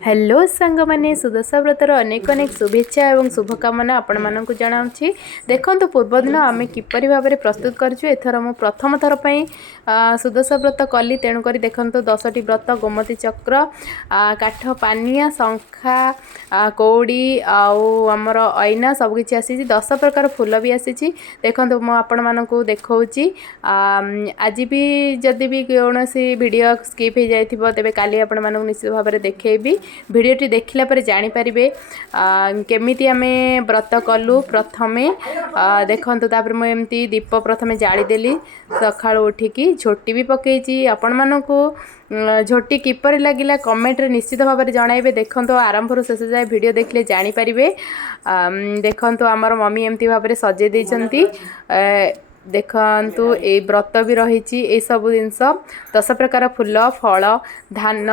Hello सांग माने सुदशा व्रतर अनेक अनेक शुभेच्छा और शुभकामना आपण मानक जनाऊँगी। देखो पूर्वदिन आम किपर भाव में प्रस्तुत करूँ। एथर मु प्रथम थर पर सुदशा व्रत कली तेणुक देखो 10टी व्रत गोमती चक्र काठ पानिया शंखा कौड़ी आमर ऐना सबकि आसी 10 प्रकार फूल भी आसी। देखो मुझे देखा आज भी जदि भी कौन वीडियो स्किप हो जाए तेरे काली आपण मानक निश्चित भाव में देखी भिडटी देखला पर जानीपारे केमी आम व्रत कलु। प्रथमे देखु तापर मुझे दीप प्रथम जालीदेली सका उठिकी झोटी भी पकई आपण मानक झोटी किपर लगिला कमेंट रे निश्चित भाव में जनइबे। देखो आरंभ शेष जाए वीडियो देखले जानीपारे। देखो आमर मम्मी एमती भाव में सजे देइचंती। देखु ये व्रत भी रही सब जिनस 10 प्रकार फूल फल धान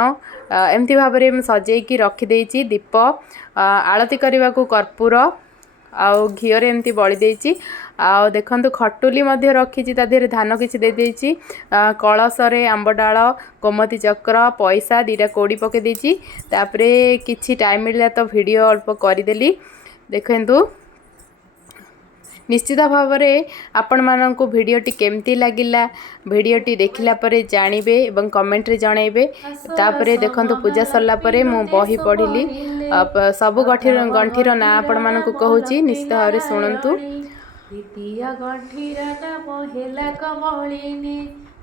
एमती भाव में सजेकी रखिदे। दीप आलती करने को कर्पूर आउ घीर एमती बड़ी देती। देखु खटुली रखी धान किसी दे देती। कलशरे आंब डाल गोमती चक्र पैसा 2टा कौड़ी पकई किसी टाइम मिलला तो वीडियो अल्प करदेली। देखु निश्चित भाव में आपण मानक भिडटी केमती लगिला भिडटी देखला पर जानवे और कमेंट रे जनइबे। तापरे देखो पूजा सरला परे मु बही पढ़िली सब गंठीर ना आपण मानक कहूँ निश्चित भाव में शुणु। द्वितीय गंठीर नाम हेला कमलिनी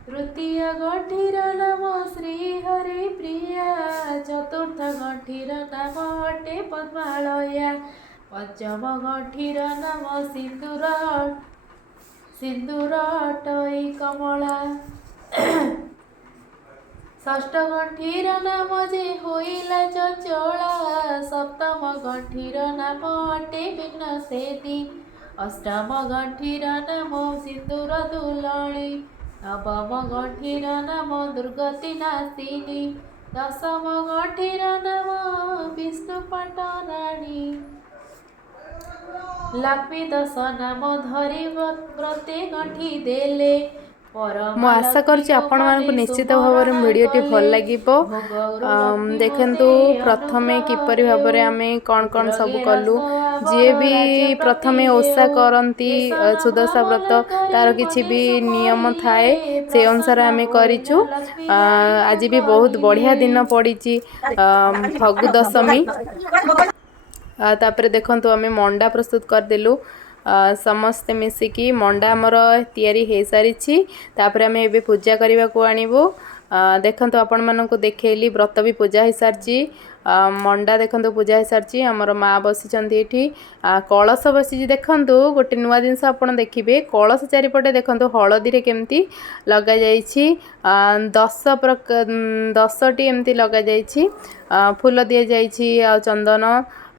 तृतीय गंठीर नाम श्रीहरि प्रिया चतुर्थ गंठीर नाम अटे पद्मालया पंचम गंठीर नाम सिंदूर अटई कमला षष्ठ गंठीर नाम जे होइला चंचला सप्तम गंठीर नाम अटे विघ्न सेती अष्टम गंठीर नाम सिंदूर दुलणी नवम गंठीर नाम दुर्गति नाशिनी दशम गंठीर नाम विष्णु पटराणी लक्ष्मी दश नाम धरी व्रते गंठी देले। मु आशा करुँच आपण मानक निश्चित भाव में भिडटी भल लगे। देखु प्रथमे किपर भाव में आम कौन कौन सब कलु जी भी प्रथमे ओषा करती सुदशा व्रत तार किसी भी नियम थाए से अनुसार आम करूँ। आज भी बहुत बढ़िया दिन पड़ी फगु दशमी। तापर देखु आम मंडा प्रस्तुत करदेलु समस्ते मिसिकी मंडा आमर तैयारी हो सारी। तापर आम ए पूजा करने को आणबू। देखु आपण मानक देखली व्रत भी पूजा हो सारी। मंडा देखु पूजा हो सारी। आमर माँ बसी कलश बसी। देखु गोटे नुआ जिनस आप देखिए कलश चारिपटे देखु हलदी केमती लग जाइए 10टी एमती लग जाइए फूल दि जाइए चंदन